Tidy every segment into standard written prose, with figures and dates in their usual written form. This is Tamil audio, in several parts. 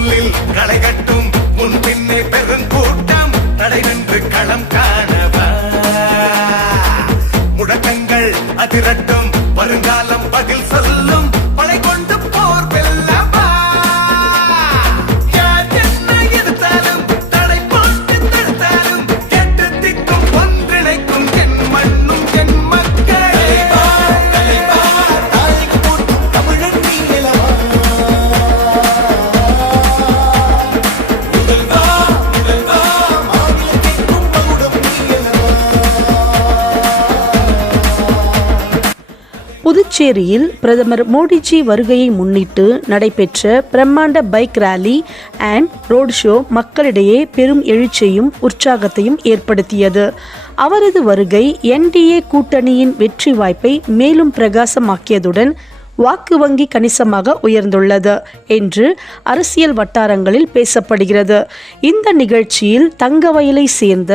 சொல்லில் களைகட்டும் முன்பின்னே பெருங்கூட்டம் தடை நின்று களம் காணவா முழக்கங்கள் அதிரட்டும் வருங்காலம் பதில் சொல்லும் படை கொண்டு போர் வெல்லவா யார் என்ன எதிர்த்தாலும் தடை போட்டு தடுத்தாலும் எட்டு திக்கும் ஒன்றிணைக்கும் என் மண்ணும் என் மக்களே தமிழன் நீலவா முதல்வா முதல்வா மாநிலத்திற்கும் மகுடம் நீலவா. புதுச்சேரியில் பிரதமர் மோடிஜி வருகையை முன்னிட்டு நடைபெற்ற பிரம்மாண்ட bike rally and road show மக்களிடையே பெரும் எழுச்சியையும் உற்சாகத்தையும் ஏற்படுத்தியது. அவரது வருகை என்டிஏ கூட்டணியின் வெற்றி வாய்ப்பை மேலும் பிரகாசமாக்கியதுடன் வாக்கு வங்கி கணிசமாக உயர்ந்துள்ளது என்று அரசியல் வட்டாரங்களில் பேசப்படுகிறது. இந்த நிகழ்ச்சியில் தங்கவயலை சேர்ந்த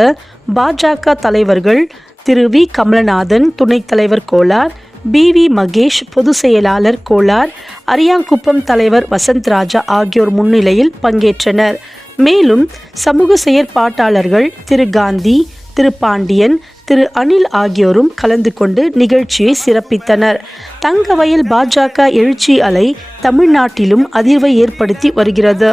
பாஜக தலைவர்கள் திரு வி கமலநாதன், துணைத் தலைவர் கோலார், BV மகேஷ், பொதுச் செயலாளர் கோலார், அரியாங்குப்பம் தலைவர் வசந்த்ராஜா ஆகியோர் முன்னிலையில் பங்கேற்றனர். மேலும் சமூக செயற்பாட்டாளர்கள் திரு காந்தி, திரு பாண்டியன், திரு அனில் ஆகியோரும் கலந்து கொண்டு நிகழ்ச்சியை சிறப்பித்தனர். தங்கவயல் பாஜக எழுச்சி அலை தமிழ்நாட்டிலும் அதிர்வை ஏற்படுத்தி வருகிறது.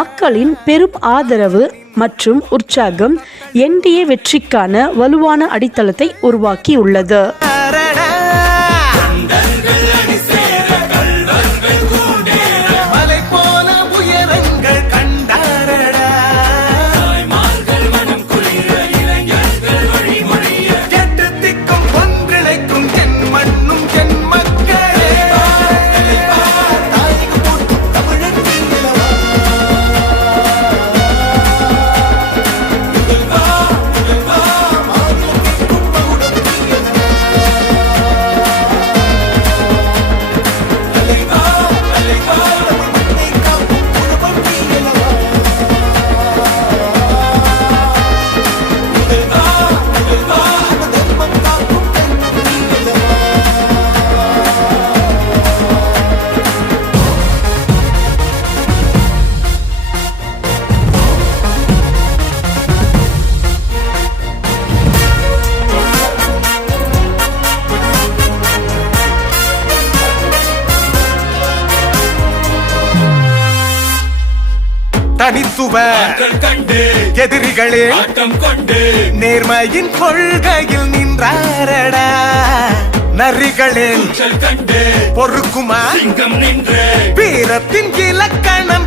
மக்களின் பெரும் ஆதரவு மற்றும் உற்சாகம் என்டிஏ வெற்றிக்கான வலுவான அடித்தளத்தை உருவாக்கியுள்ளது. தனித்துவ எதிரிகளே ஆட்டம் கொண்டு நேர்மையின் கொள்கையில் நின்றாரடா நரிகளின் கண்டு பொறுக்குமா சிங்கம் நின்று வீரத்தின் இலக்கணம்